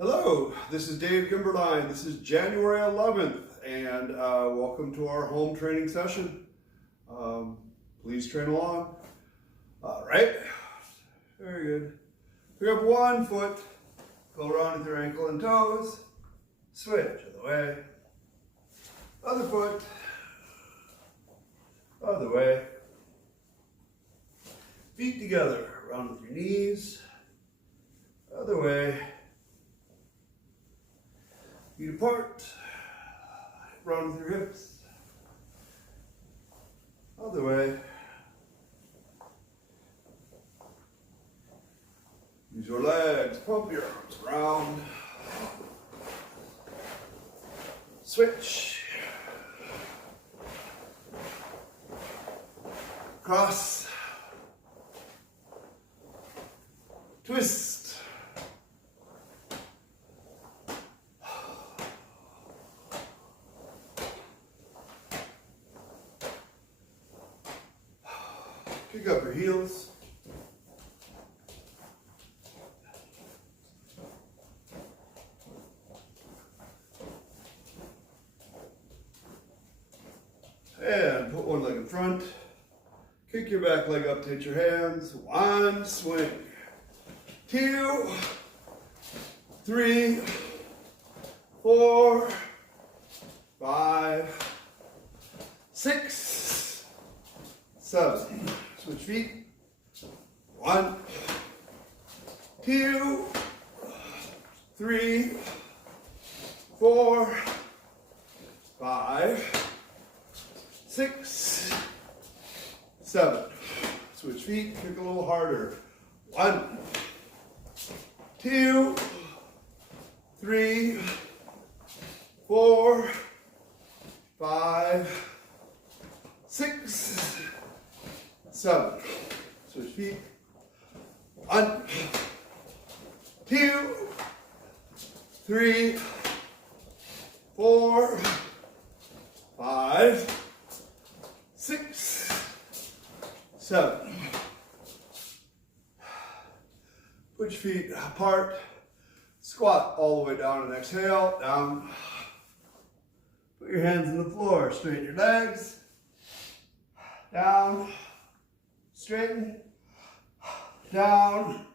Hello, this is Dave Kimberline. This is January 11th, and welcome to our home training session. Please train along. All right, very good. Pick up one foot, go around with your ankle and toes, switch other way, other foot, other way. Feet together, around with your knees, other way. Feet apart, round with your hips, other way. Use your legs, pump your arms around. Switch. Cross. Twist. Kick up your heels. And put one leg in front. Kick your back leg up to hit your hands. One, swing. 2, 3, 4, 5, 6, 7. Switch feet. 1, 2, 3, 4, 5, 6, 7. Switch feet, kick a little harder. 1, 2, 3, 4, 5, 6, 7. Switch feet. 1, 2, 3, 4, 5, 6, 7. Put your feet apart. Squat all the way down and exhale. Down. Put your hands on the floor. Straighten your legs. Down. Straighten. Down.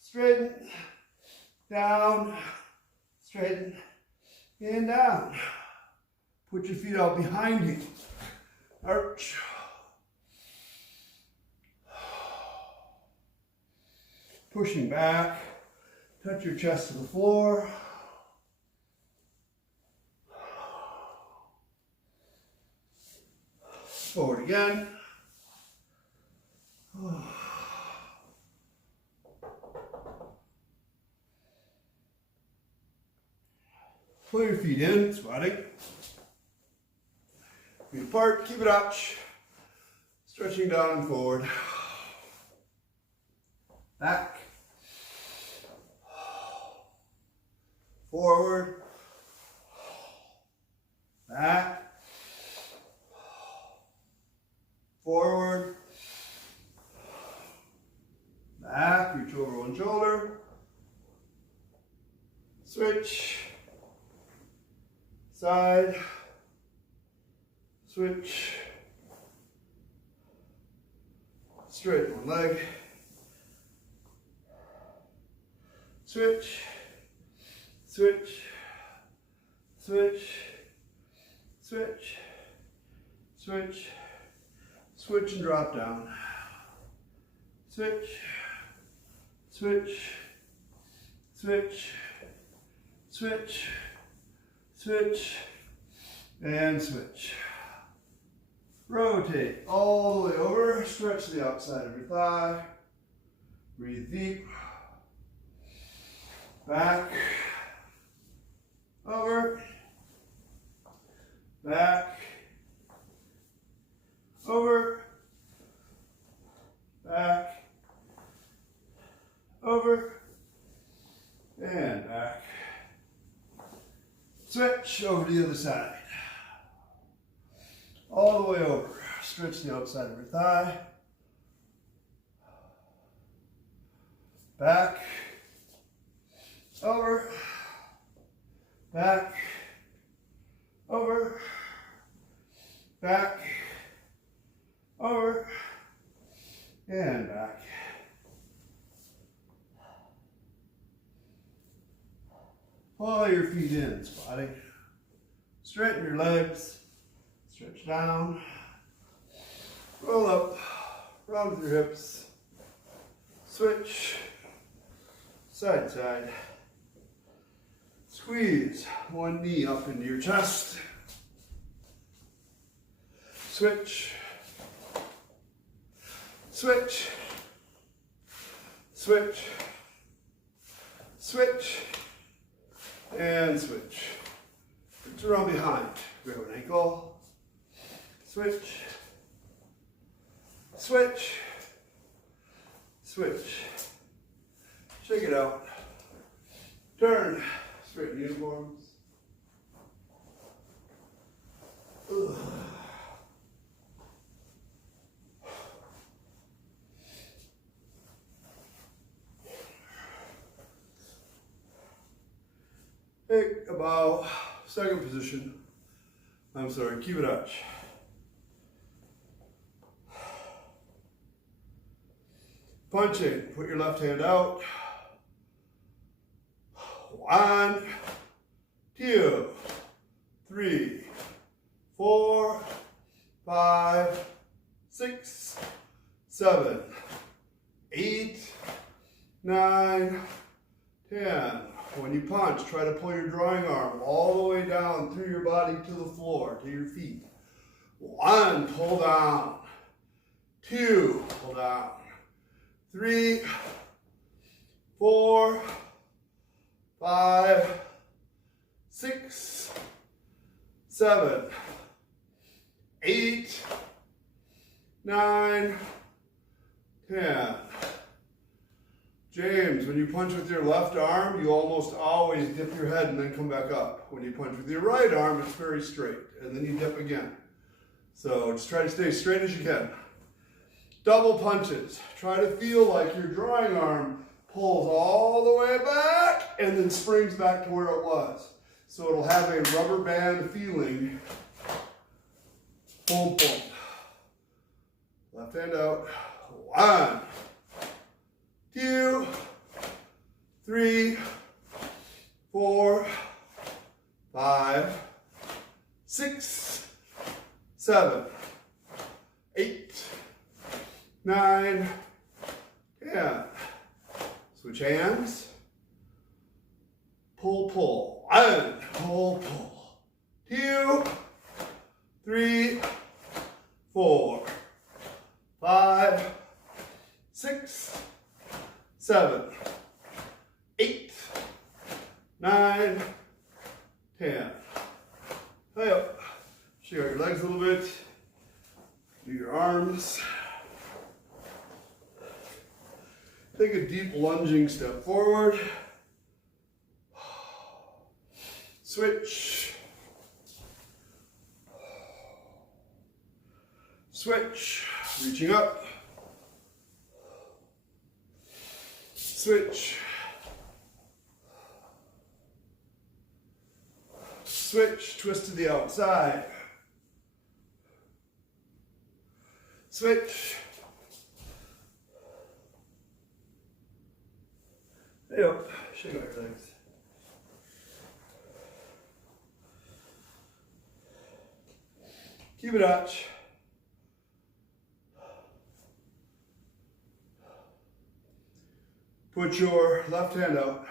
Straighten. Down. Straighten. And down. Put your feet out behind you. Arch. Pushing back. Touch your chest to the floor. Forward again. Pull your feet in, squatting. Feet apart, keep it up. Stretching down and forward. Back. Forward. Back. Forward. Back. Reach over one shoulder. Switch. Side. Switch. Straighten one leg. Switch. Switch. Switch. Switch. Switch. Switch and drop down. Switch. Switch. Switch. Switch. Switch. And switch. Rotate all the way over. Stretch the outside of your thigh. Breathe deep. Back. Over. Back. Over. Back. Over. And back. Switch over to the other side. All the way over. Stretch the outside of your thigh. Back. over, back, over, back, over, and back. Follow your feet in, spotty. Straighten your legs, stretch down, roll up, round with your hips, switch, side, side. Squeeze one knee up into your chest. Switch, switch, switch, switch, and switch. Reach around behind. Grab an ankle. Switch, switch, switch. Shake it out. Turn. Straighten uniforms. Ugh. Take a bow, second position. I'm sorry, kibadache. Punching, put your left hand out. 1, 2, 3, 4, 5, 6, 7, 8, 9, 10. When you punch, try to pull your drawing arm all the way down through your body to the floor, to your feet. 1, pull down. 2, pull down. 3, 4, 5, 6, 7, 8, 9, 10. James, when you punch with your left arm, you almost always dip your head and then come back up. When you punch with your right arm, it's very straight, and then you dip again. So just try to stay straight as you can. Double punches. Try to feel like your drawing arm pulls all the way back and then springs back to where it was. So it'll have a rubber band feeling. Boom, boom. Left hand out. 1, 2, 3, 4, 5, 6, 7, 8, 9, 10. Switch hands. Pull, pull. 1, pull, pull. 2, 3, 4, 5, 6, 7, 8, 9, 10. Hey up. Shake out your legs a little bit. Do your arms. Take a deep lunging step forward. Switch. Switch. Reaching up. Switch. Switch. Twist to the outside. Switch. Hey up. Shake out your legs. Kibadache. Put your left hand out.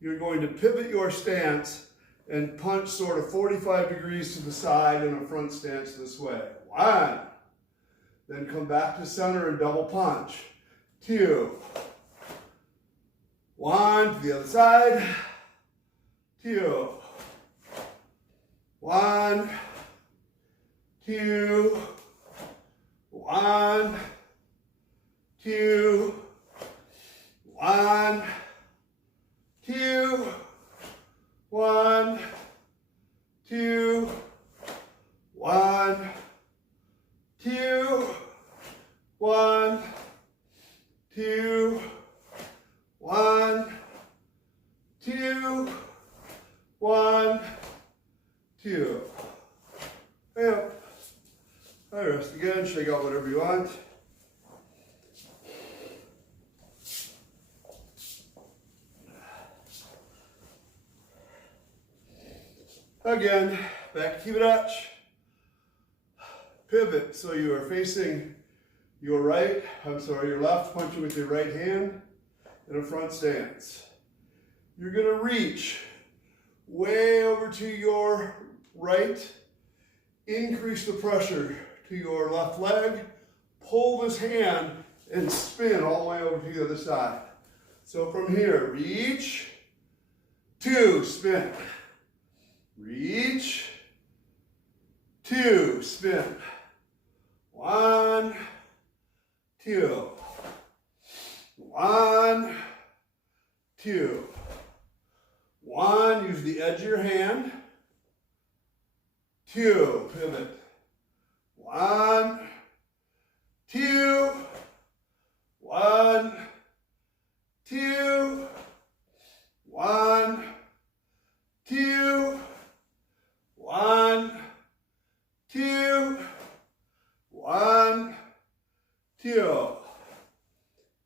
You're going to pivot your stance and punch sort of 45 degrees to the side in a front stance this way. 1. Then come back to center and double punch. 2. 1 to the other side. 2. 1. 2. 1. 2. 1, 2, 1, 2, 1, 2, 1, 2, 1, shake out whatever you want. Again, back to kibadache. Pivot, so you are facing your left, punching with your right hand in a front stance. You're gonna reach way over to your right, increase the pressure to your left leg, pull this hand and spin all the way over to the other side. So from here, reach, 2, spin. Reach, 2, spin. 1, 2. 1, 2. 1, use the edge of your hand. 2, pivot. 1, 2. 1, 2. 1, 2. 1, 2. 1, 2.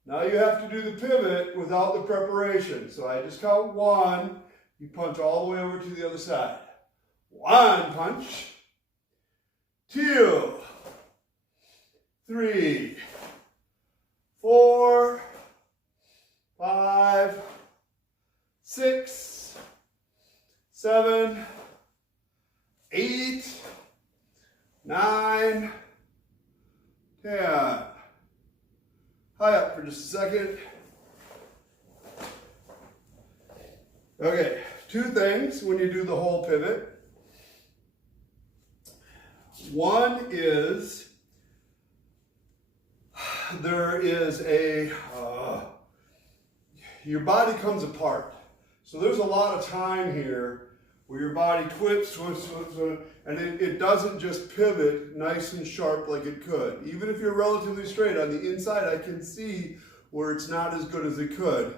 Now you have to do the pivot without the preparation. So I just count 1. You punch all the way over to the other side. 1, punch. 2, 3, 4, 5, 6, 7, 8, 9, 10. High up for just a second. Okay, 2 things when you do the whole pivot. One is your body comes apart. So there's a lot of time here where your body twists, and it doesn't just pivot nice and sharp like it could. Even if you're relatively straight on the inside, I can see where it's not as good as it could.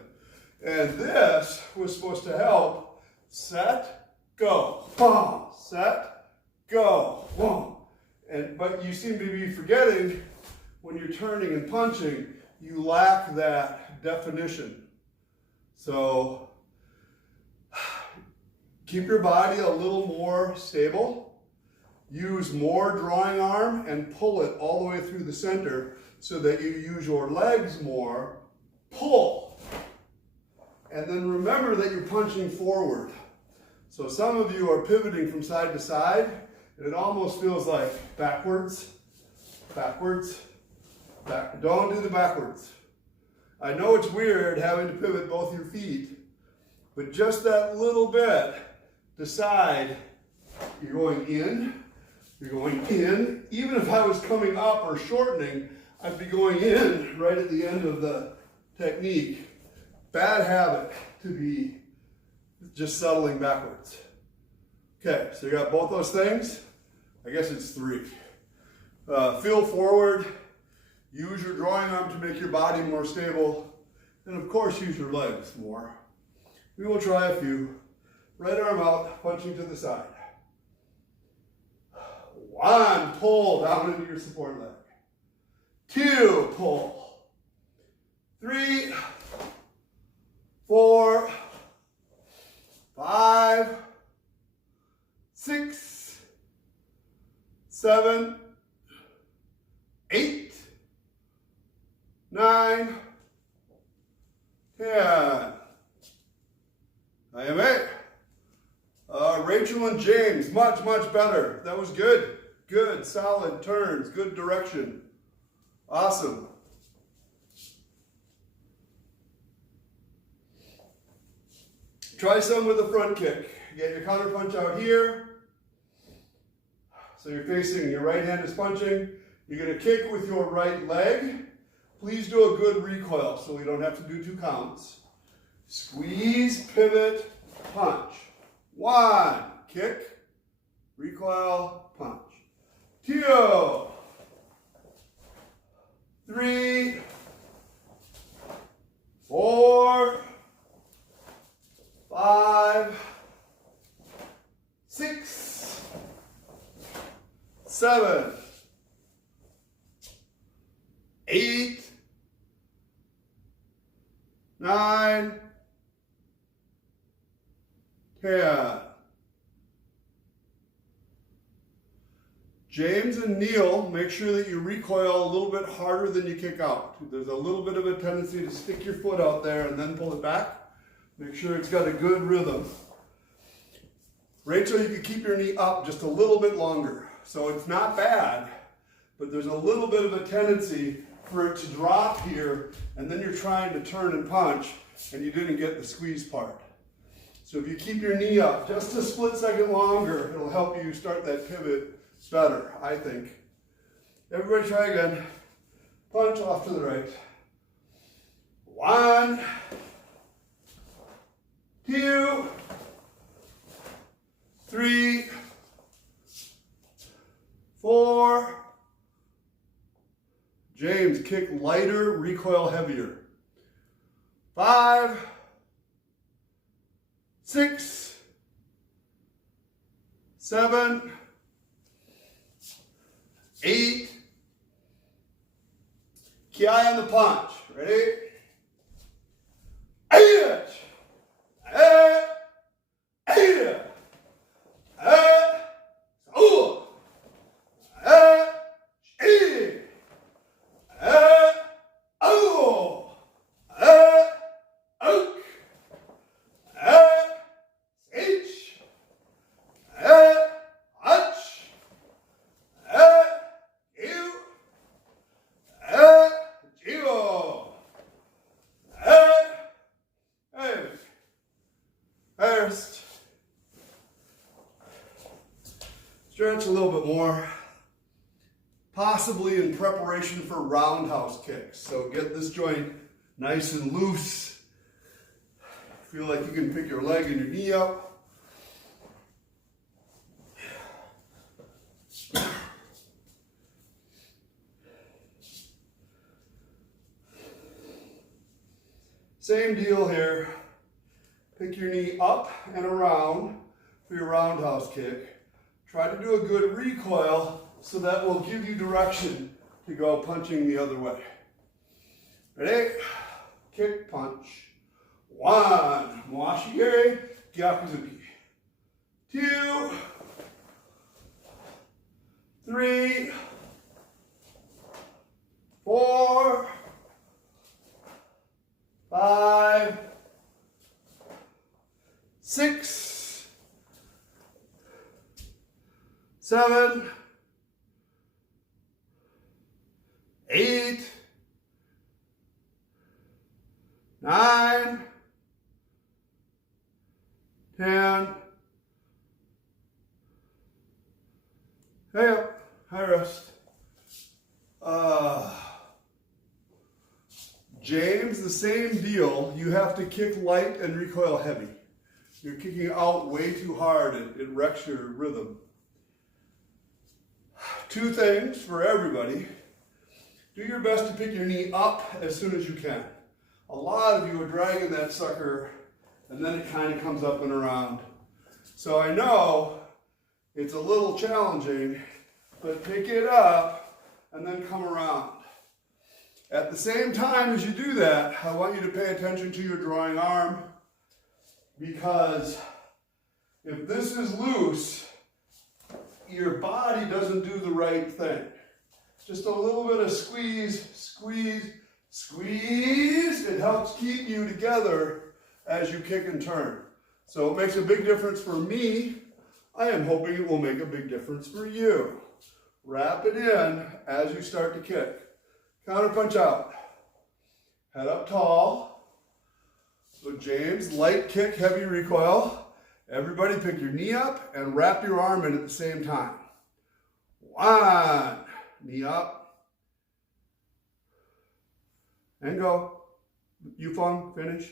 And this was supposed to help. Set, go, boom, set, go, boom. But you seem to be forgetting when you're turning and punching, you lack that definition. So keep your body a little more stable. Use more drawing arm and pull it all the way through the center so that you use your legs more. Pull. And then remember that you're punching forward. So some of you are pivoting from side to side, and it almost feels like backwards, backwards, back. Don't do the backwards. I know it's weird having to pivot both your feet, but just that little bit. Decide you're going in, you're going in. Even if I was coming up or shortening, I'd be going in right at the end of the technique. Bad habit to be just settling backwards. Okay, so you got both those things. I guess it's 3. Feel forward. Use your drawing arm to make your body more stable. And of course, use your legs more. We will try a few. Right arm out, punching to the side. 1, pull down into your support leg. 2, pull. 3, 4, 5, 6, 7, 8, 9, 10. I am it. Rachel and James, much better. That was good. Good, solid turns, good direction. Awesome. Try some with the front kick. Get your counter punch out here. So you're facing, your right hand is punching. You're going to kick with your right leg. Please do a good recoil so we don't have to do 2 counts. Squeeze, pivot, punch. 1, kick, recoil, punch. 2, 3, 4, 5, 6, 7, 9, 10. James and Neil, make sure that you recoil a little bit harder than you kick out. There's a little bit of a tendency to stick your foot out there and then pull it back. Make sure it's got a good rhythm. Rachel, you can keep your knee up just a little bit longer. So it's not bad, but there's a little bit of a tendency for it to drop here, and then you're trying to turn and punch, and you didn't get the squeeze part. So if you keep your knee up just a split second longer, it'll help you start that pivot better, I think. Everybody try again. Punch off to the right. 1, 2, 3, 4. James, kick lighter, recoil heavier. 5, 6, 7, 8. Ki on the punch. Ready? 8. 8. 8. 1st. Stretch a little bit more, possibly in preparation for roundhouse kicks. So get this joint nice and loose. Feel like you can pick your leg and your knee up. Same deal here. Pick your knee up and around for your roundhouse kick. Try to do a good recoil so that will give you direction to go punching the other way. Ready? Kick, punch. 1, Moashi-ge, Gyakuzuki. 2, 3, 4, 5, 6, 7, 8, 9, 10. Hey up, high rest. James, the same deal. You have to kick light and recoil heavy. You're kicking out way too hard. It wrecks your rhythm. 2 things for everybody. Do your best to pick your knee up as soon as you can. A lot of you are dragging that sucker and then it kind of comes up and around. So I know it's a little challenging, but pick it up and then come around. At the same time as you do that, I want you to pay attention to your drawing arm, because if this is loose, your body doesn't do the right thing. Just a little bit of squeeze, squeeze, squeeze. It helps keep you together as you kick and turn. So it makes a big difference for me. I am hoping it will make a big difference for you. Wrap it in as you start to kick. Counter punch out. Head up tall. So James, light kick, heavy recoil. Everybody pick your knee up and wrap your arm in at the same time. 1, knee up. And go. Yufeng, finish.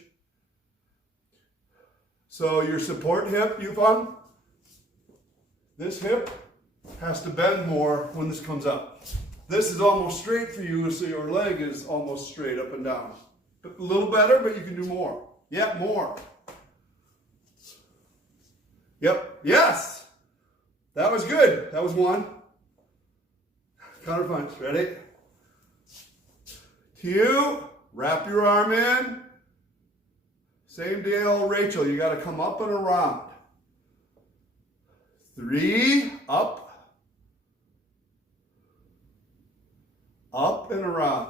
So your support hip, Yufeng, this hip has to bend more when this comes up. This is almost straight for you, so your leg is almost straight up and down. A little better, but you can do more. Yep, more. Yep, yes. That was good. That was 1. Counter punch, ready? 2, wrap your arm in. Same deal, Rachel. You got to come up and around. 3, up. Up and around.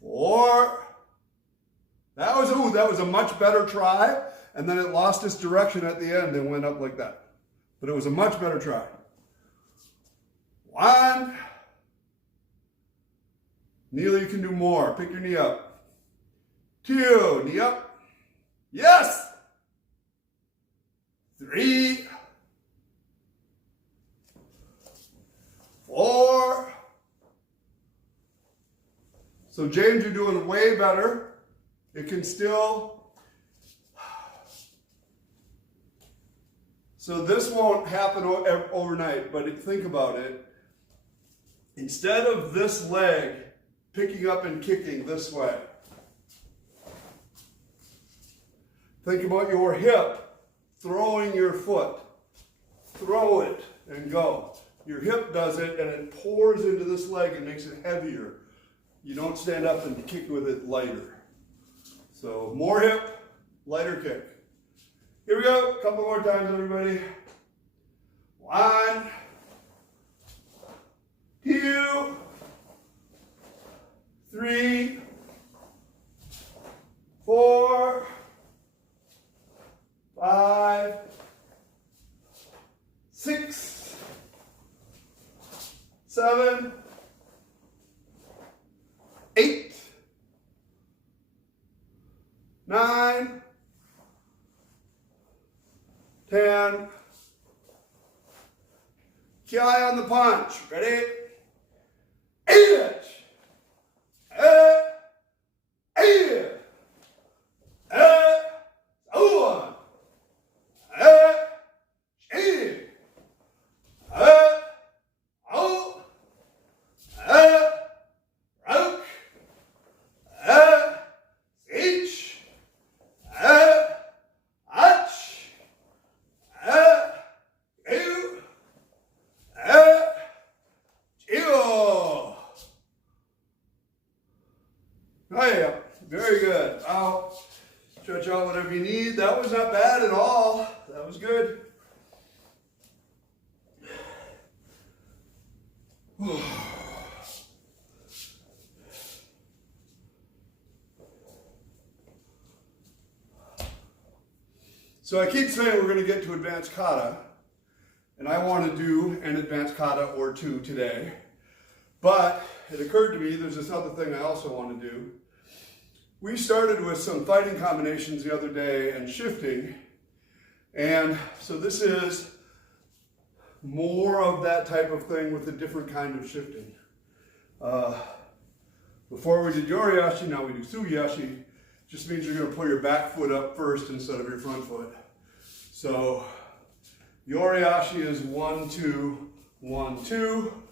4. That was a much better try. And then it lost its direction at the end and went up like that. But it was a much better try. 1. Neil, you can do more. Pick your knee up. 2, knee up. Yes! 3. 4. So James, you're doing way better. It can still... So this won't happen overnight, but think about it. Instead of this leg picking up and kicking this way, think about your hip throwing your foot. Throw it and go. Your hip does it and it pours into this leg and makes it heavier. You don't stand up and kick with it lighter. So more hip, lighter kick. Here we go. A couple more times, everybody. 1, 2, 3, 4, 5, 6, 7, 8, 9, 10. Ki on the punch. Ready? 8. 8. 1. 8. Very good. Out. Stretch out whatever you need. That was not bad at all. That was good. So I keep saying we're going to get to advanced kata, and I want to do an advanced kata or two today. But it occurred to me there's this other thing I also want to do. We started with some fighting combinations the other day and shifting, and so this is more of that type of thing with a different kind of shifting. Before we did yori-ashi, now we do sugi-ashi. Just means you're going to pull your back foot up first instead of your front foot. So yori-ashi is 1, 2, 1, 2.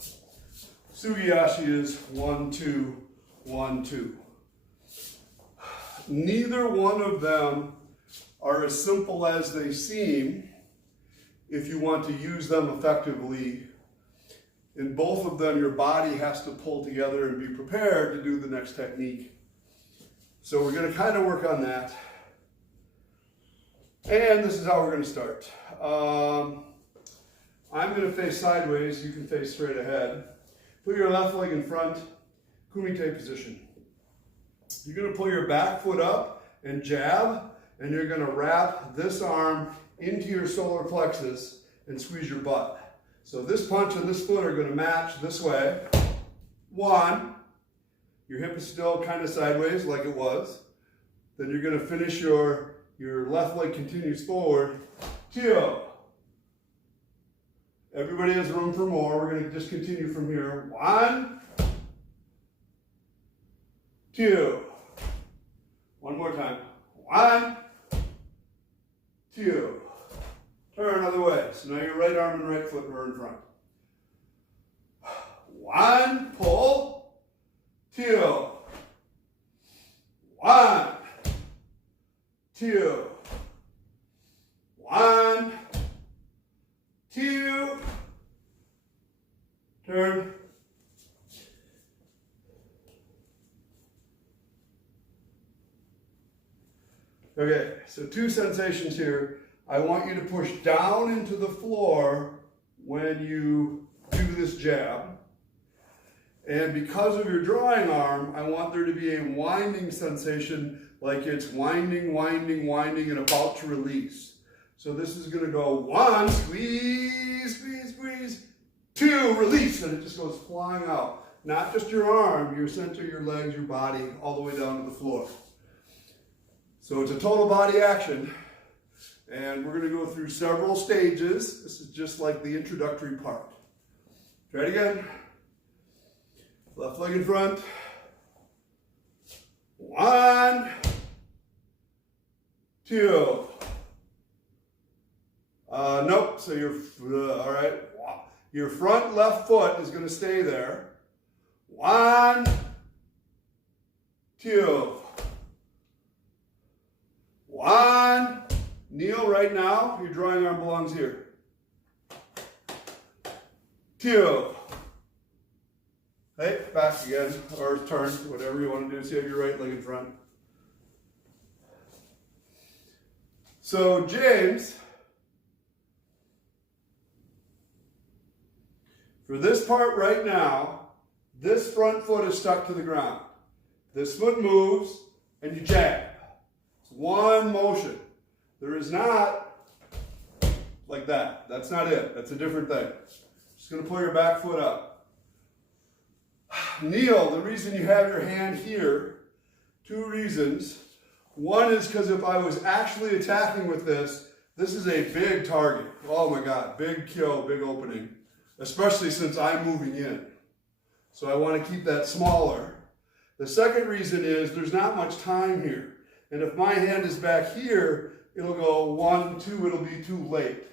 Sugi-ashi is 1, 2, 1, 2. Neither one of them are as simple as they seem if you want to use them effectively. In both of them, your body has to pull together and be prepared to do the next technique. So we're going to kind of work on that. And this is how we're going to start. I'm going to face sideways. You can face straight ahead. Put your left leg in front, kumite position. You're going to pull your back foot up and jab, and you're going to wrap this arm into your solar plexus and squeeze your butt. So this punch and this foot are going to match this way. 1. Your hip is still kind of sideways like it was. Then you're going to finish your left leg continues forward. 2. Everybody has room for more. We're going to just continue from here. 1, 2. One more time. 1, 2. Turn other way. So now your right arm and right foot are in front. 1, pull. 2. 1, 2. 1, 2. Turn. Okay, so two sensations here. I want you to push down into the floor when you do this jab. And because of your drawing arm, I want there to be a winding sensation, like it's winding, winding, winding, and about to release. So this is going to go 1, squeeze, squeeze, squeeze, 2, release, and it just goes flying out. Not just your arm, your center, your legs, your body, all the way down to the floor. So it's a total body action, and we're going to go through several stages. This is just like the introductory part. Try it again. Left leg in front. 1, 2. Nope. So all right. Your front left foot is going to stay there. 1, 2. 1. Kneel right now. Your drawing arm belongs here. 2. Hey, back again, or turn, whatever you want to do. So you have your right leg in front. So James, for this part right now, this front foot is stuck to the ground. This foot moves, and you jab. It's one motion. There is not like that. That's not it. That's a different thing. Just going to pull your back foot up. Kneel, the reason you have your hand here, 2 reasons. One is because if I was actually attacking with this, this is a big target. Oh my God, big kill, big opening, especially since I'm moving in. So I want to keep that smaller. The second reason is there's not much time here. And if my hand is back here, it'll go 1, 2, it'll be too late.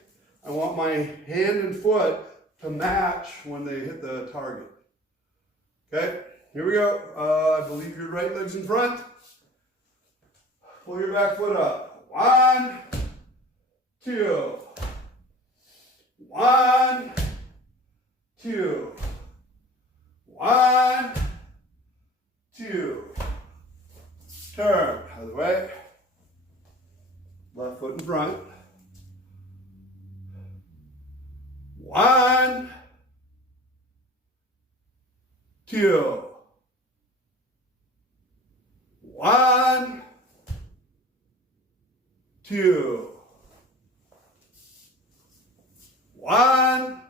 I want my hand and foot to match when they hit the target. Okay, here we go. I believe your right leg's in front. Pull your back foot up. 1, 2. 1, 2. 1, 2. Turn. Out of the way. Left foot in front. 1, 2. 1, 2. 1,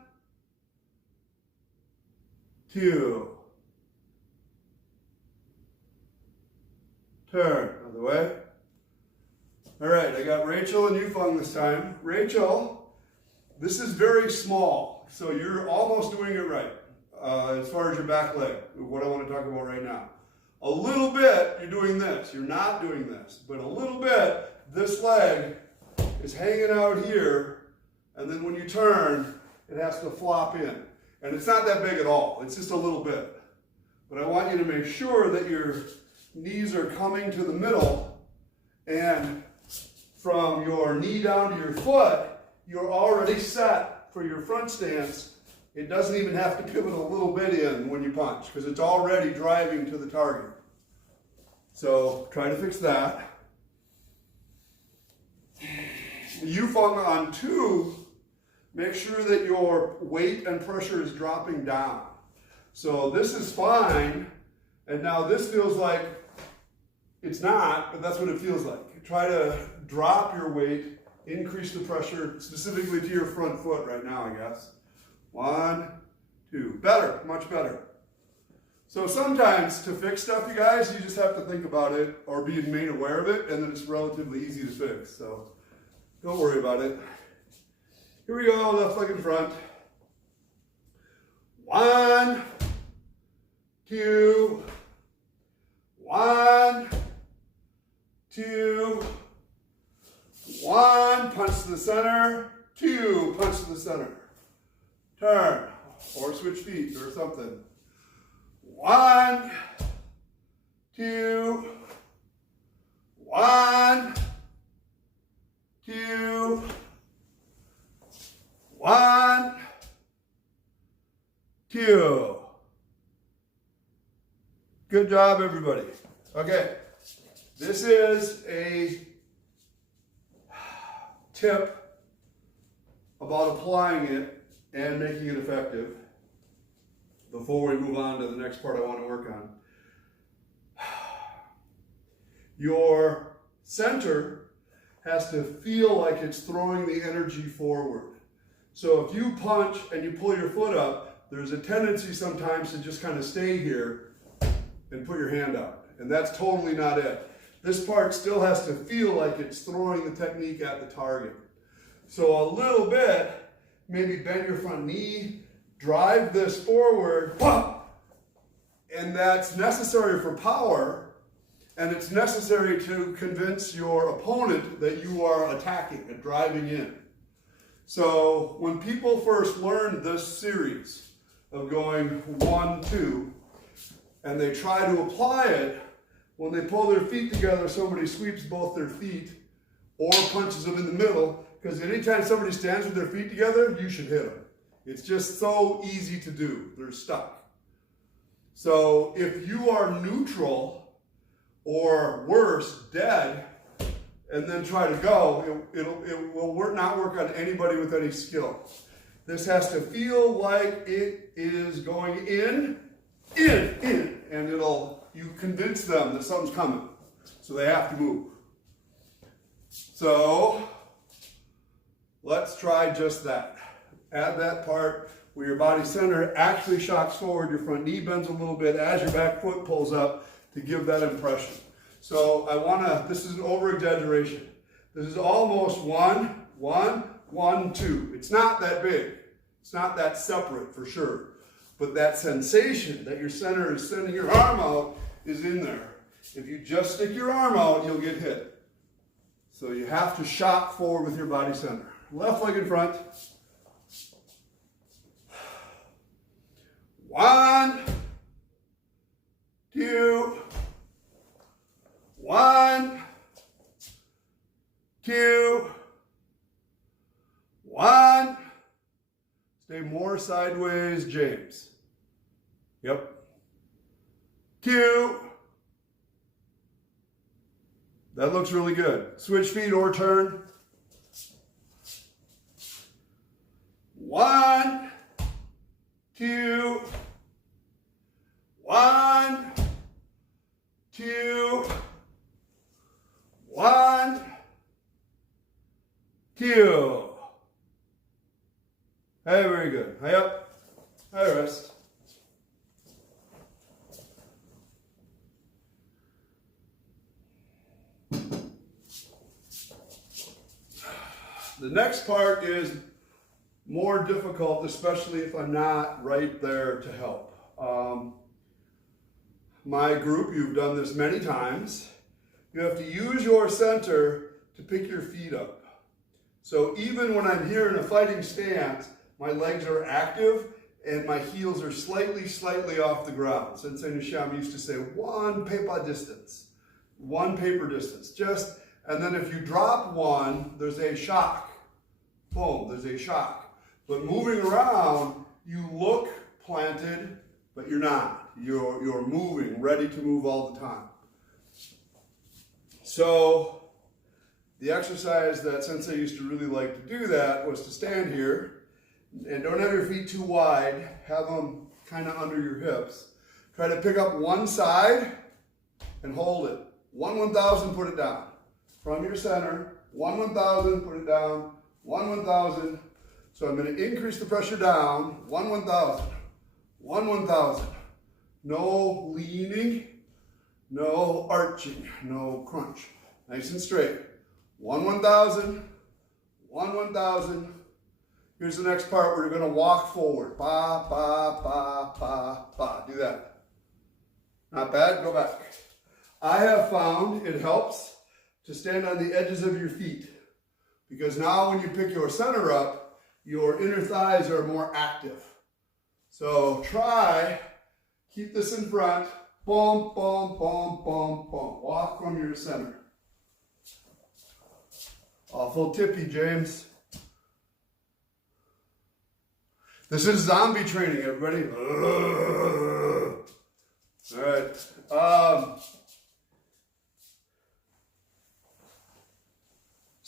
2. Turn. Out of the way. All right, I got Rachel and Yufeng this time. Rachel, this is very small, so you're almost doing it right as far as your back leg, what I want to talk about right now. A little bit, you're doing this. You're not doing this, but a little bit, this leg is hanging out here, and then when you turn, it has to flop in. And it's not that big at all. It's just a little bit. But I want you to make sure that your knees are coming to the middle, and from your knee down to your foot, you're already set for your front stance. It doesn't even have to pivot a little bit in when you punch, because it's already driving to the target. So try to fix that. Yufeng on 2, make sure that your weight and pressure is dropping down. So this is fine, and now this feels like it's not, but that's what it feels like. Try to drop your weight, increase the pressure, specifically to your front foot right now, I guess. 1, 2. Better, much better. So sometimes to fix stuff, you guys, you just have to think about it or be made aware of it, and then it's relatively easy to fix. So don't worry about it. Here we go, left leg in front. 1, 2. 1, 2. 1, punch to the center. 2, punch to the center. Turn, or switch feet, or something. 1, 2. 1, 2. 1, 2. Good job, everybody. Okay, this is a tip about applying it and making it effective before we move on to the next part I want to work on. Your center has to feel like it's throwing the energy forward. So if you punch and you pull your foot up, there's a tendency sometimes to just kind of stay here and put your hand out. And that's totally not it. This part still has to feel like it's throwing the technique at the target. So a little bit, maybe bend your front knee, drive this forward, pop! And that's necessary for power. And it's necessary to convince your opponent that you are attacking and driving in. So when people first learn this series of going 1, 2, and they try to apply it, when they pull their feet together, somebody sweeps both their feet or punches them in the middle, because anytime somebody stands with their feet together, you should hit them. It's just so easy to do. They're stuck. So if you are neutral, or worse, dead, and then try to go, it will not work on anybody with any skill. This has to feel like it is going in, and you convince them that something's coming, so they have to move. So let's try just that. Add that part where your body center actually shocks forward, your front knee bends a little bit as your back foot pulls up, to give that impression. So this is an over-exaggeration. This is almost 1, 1, 1, 2. It's not that big. It's not that separate for sure. But that sensation that your center is sending your arm out is in there. If you just stick your arm out, you'll get hit. So you have to shock forward with your body center. Left leg in front. 1, 2, 1, 2, 1. Stay more sideways, James. Yep. 2. That looks really good. Switch feet or turn. 1, 2, 1, 2, 1, 2. Hey, very good. High up, high rest. The next part is more difficult, especially if I'm not right there to help. My group, you've done this many times. You have to use your center to pick your feet up. So even when I'm here in a fighting stance, my legs are active and my heels are slightly off the ground. Sensei Nishiyama used to say one paper distance. And then if you drop one, there's a shock. Boom, there's a shock. But moving around, you look planted, but you're not. You're moving, ready to move all the time. So the exercise that Sensei used to really like to do that was to stand here and don't have your feet too wide, have them kind of under your hips. Try to pick up one side and hold it. 1/1000, put it down. From your center, 1/1000, put it down, 1/1000. So I'm going to increase the pressure down, 1/1000, 1/1000. No leaning, no arching, no crunch. Nice and straight. 1/1000, 1/1000. Here's the next part where you're going to walk forward. Ba, ba, ba, ba, ba. Do that. Not bad. Go back. I have found it helps to stand on the edges of your feet, because now when you pick your center up, your inner thighs are more active. So try, keep this in front. Boom, boom, boom, boom, boom. Walk from your center. Awful tippy, James. This is zombie training, everybody. All right.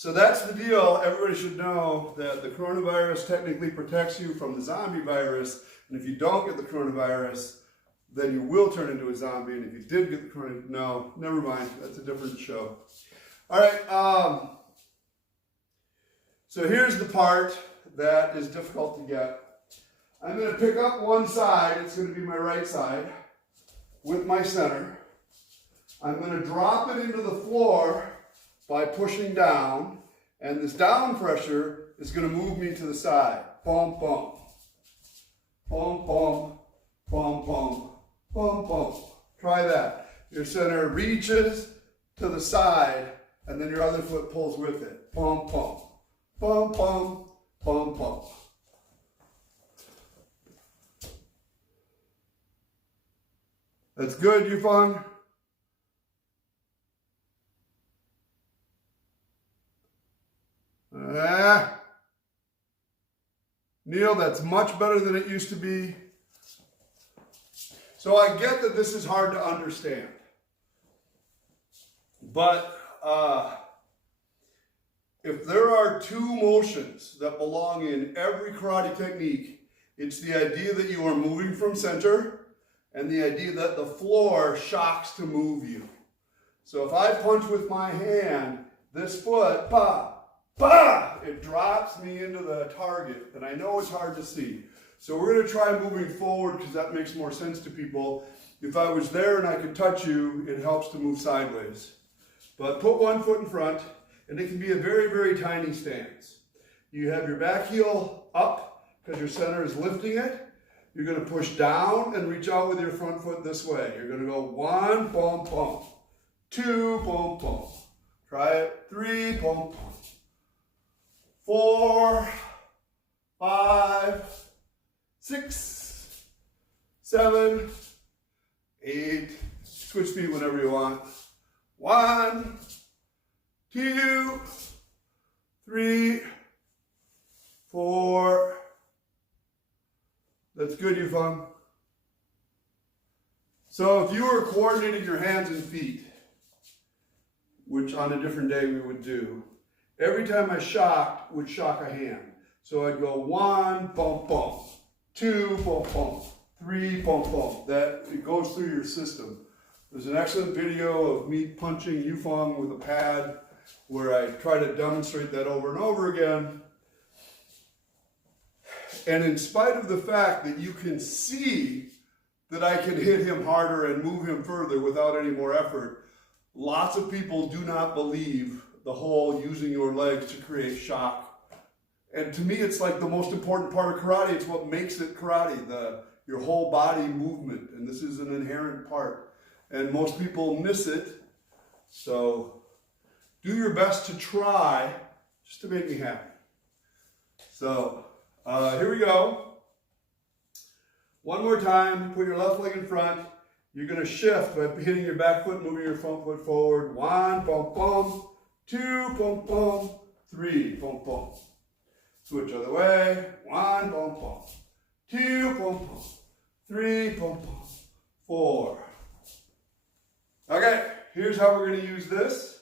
So that's the deal. Everybody should know that the coronavirus technically protects you from the zombie virus. And if you don't get the coronavirus, then you will turn into a zombie. And if you did get the coronavirus, no, never mind. That's a different show. All right. So here's the part that is difficult to get. I'm going to pick up one side. It's going to be my right side with my center. I'm going to drop it into the floor by pushing down, and this down pressure is going to move me to the side. Boom, boom. Boom, boom. Boom, boom. Boom, boom. Try that. Your center reaches to the side, and then your other foot pulls with it. Boom, boom. Boom, boom. Boom, boom. That's good, Yufeng? Neil, that's much better than it used to be. So I get that this is hard to understand. But if there are two motions that belong in every karate technique, it's the idea that you are moving from center and the idea that the floor shocks to move you. So if I punch with my hand, this foot, pa, bah, it drops me into the target, and I know it's hard to see. So we're going to try moving forward because that makes more sense to people. If I was there and I could touch you, it helps to move sideways. But put one foot in front, and it can be a very, very tiny stance. You have your back heel up because your center is lifting it. You're going to push down and reach out with your front foot this way. You're going to go 1, boom, boom. 2, boom, boom. Try it. 3, boom, boom. 4, 5, 6, 7, 8. Switch speed whenever you want. 1, 2, 3, 4. That's good, Yufeng. So if you were coordinating your hands and feet, which on a different day we would do, every time I shocked, would shock a hand. So I'd go 1, bump, bump, 2, bump, bump, 3, bump, bump. That it goes through your system. There's an excellent video of me punching Yufeng with a pad where I try to demonstrate that over and over again. And in spite of the fact that you can see that I can hit him harder and move him further without any more effort, lots of people do not believe the whole using your legs to create shock. And to me, it's like the most important part of karate. It's what makes it karate, your whole body movement. And this is an inherent part. And most people miss it. So do your best to try just to make me happy. So here we go. One more time, put your left leg in front. You're going to shift by hitting your back foot, moving your front foot forward. 1, boom, boom. 2, boom, boom. 3, boom, boom. Switch other way. 1, boom, boom. 2, boom, boom. 3, boom, boom. 4. Okay, here's how we're going to use this.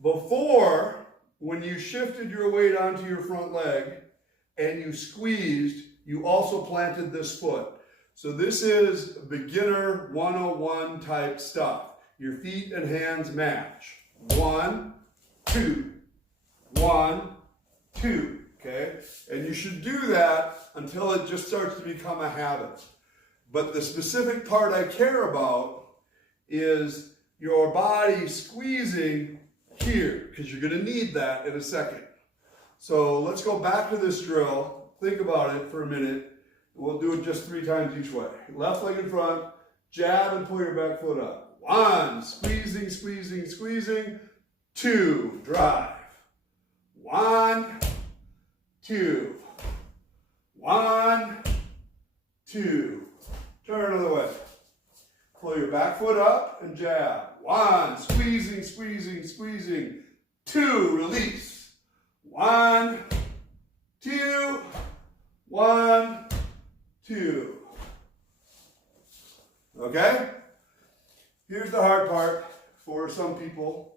Before, when you shifted your weight onto your front leg and you squeezed, you also planted this foot. So this is beginner 101 type stuff. Your feet and hands match. 1, 2, 1, 2, okay? And you should do that until it just starts to become a habit. But the specific part I care about is your body squeezing here, because you're going to need that in a second. So let's go back to this drill. Think about it for a minute. We'll do it just 3 times each way. Left leg in front, jab and pull your back foot up. 1, squeezing, squeezing, squeezing. 2, drive. 1, 2. 1, 2. Turn another way. Pull your back foot up and jab. 1, squeezing, squeezing, squeezing. 2, release. 1, 2, 1, 2. Okay? Here's the hard part for some people.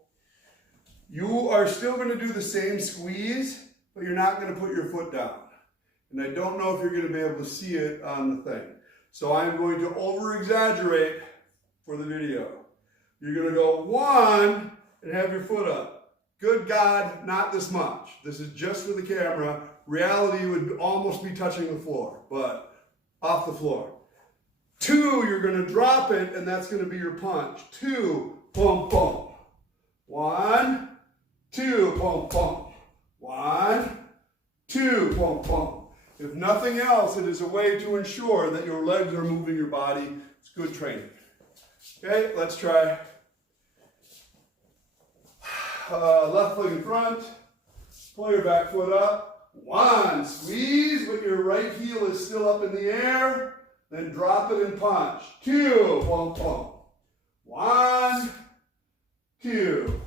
You are still going to do the same squeeze, but you're not going to put your foot down. And I don't know if you're going to be able to see it on the thing. So I'm going to over-exaggerate for the video. You're going to go 1 and have your foot up. Good God, not this much. This is just for the camera. Reality would almost be touching the floor, but off the floor. 2, you're going to drop it, and that's going to be your punch. 2, boom, boom. 1, 2, boom, boom. 1, 2, boom, boom. If nothing else, it is a way to ensure that your legs are moving your body. It's good training. Okay, let's try. Left leg in front. Pull your back foot up. 1, squeeze, but your right heel is still up in the air. Then drop it and punch. 2, boom, boom. 1, 2.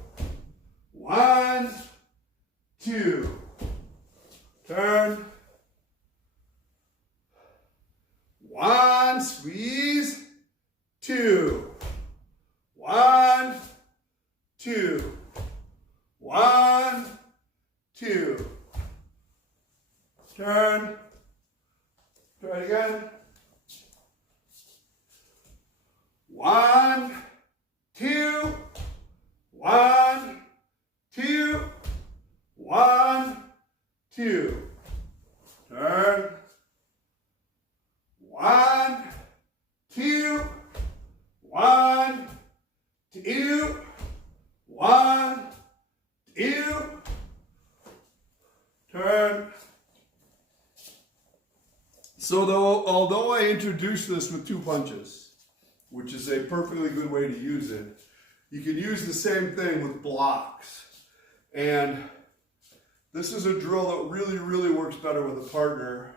1, 2. Turn. 1, squeeze. 2. 1, 2. 1, 2. Turn. Try it again. 1, 2. 1, 2. 1, 2. Turn. 1, 2. 1, 2. 1, 2. Turn. So although I introduced this with 2 punches, which is a perfectly good way to use it, you can use the same thing with blocks. And this is a drill that really, really works better with a partner.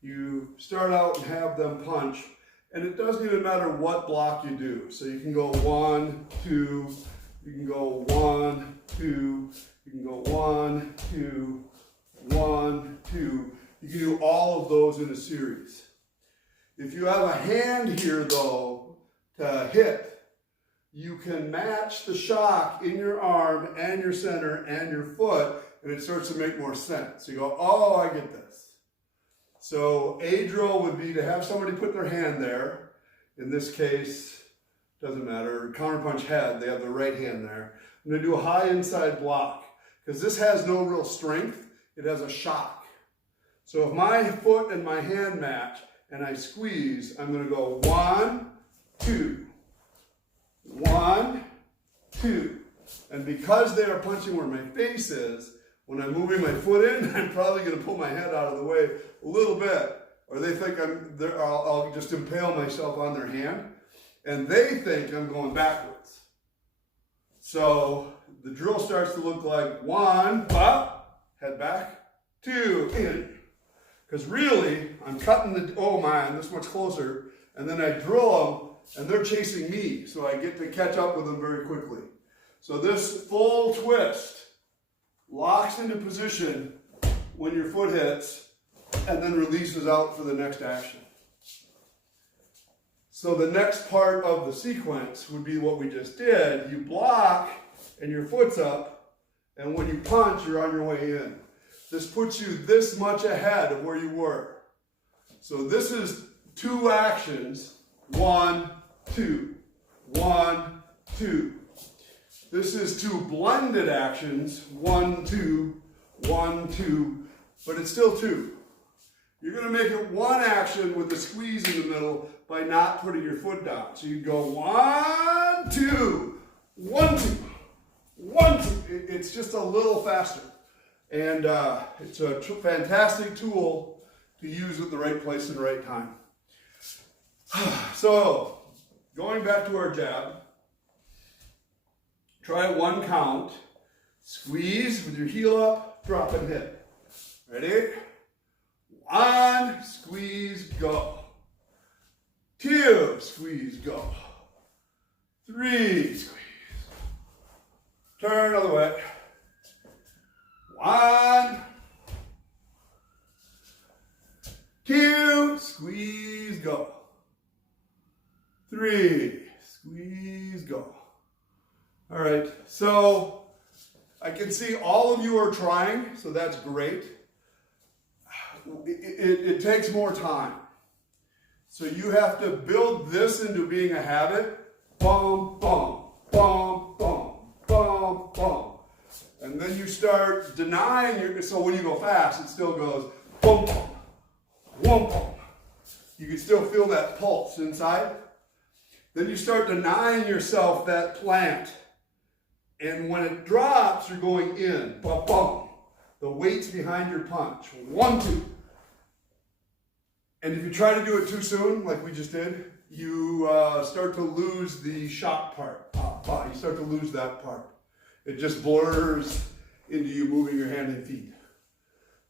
You start out and have them punch, and it doesn't even matter what block you do. So you can go 1, 2, you can go 1, 2, you can go 1, 2, 1, 2. You can do all of those in a series. If you have a hand here though to hit, you can match the shock in your arm and your center and your foot, and it starts to make more sense. You go, oh, I get this. So a drill would be to have somebody put their hand there. In this case, doesn't matter, counterpunch head, they have the right hand there. I'm going to do a high inside block, because this has no real strength, it has a shock. So if my foot and my hand match and I squeeze, I'm going to go 1, 2, 1, 2. And because they are punching where my face is, when I'm moving my foot in, I'm probably going to pull my head out of the way a little bit. Or they think I'll just impale myself on their hand. And they think I'm going backwards. So the drill starts to look like 1, up, head back, 2, in. Because really, I'm cutting the, oh man, this much closer, and then I drill them, and they're chasing me, so I get to catch up with them very quickly. So this full twist locks into position when your foot hits, and then releases out for the next action. So the next part of the sequence would be what we just did. You block, and your foot's up, and when you punch, you're on your way in. This puts you this much ahead of where you were. So this is 2 actions, 1, 2, 1, 2. This is 2 blended actions, 1, 2, 1, 2, but it's still 2. You're going to make it 1 action with the squeeze in the middle by not putting your foot down. So you go 1, 2, 1, 2, 1, 2. It's just a little faster. And it's a fantastic tool to use at the right place and the right time. So, going back to our jab, try 1 count, squeeze with your heel up, drop and hit. Ready? 1, squeeze, go. 2, squeeze, go. 3, squeeze. Turn other way. 1, 2, squeeze, go. 3, squeeze, go. All right, so I can see all of you are trying, so that's great. It takes more time. So you have to build this into being a habit. Bum, bum, bum, bum, bum, bum. And then you start denying your, so when you go fast, it still goes bum, bum, bum, bum. You can still feel that pulse inside. Then you start denying yourself that plant. And when it drops, you're going in. Bum, bum. The weight's behind your punch. 1, 2. And if you try to do it too soon, like we just did, you start to lose the shot part. You start to lose that part. It just blurs into you moving your hand and feet.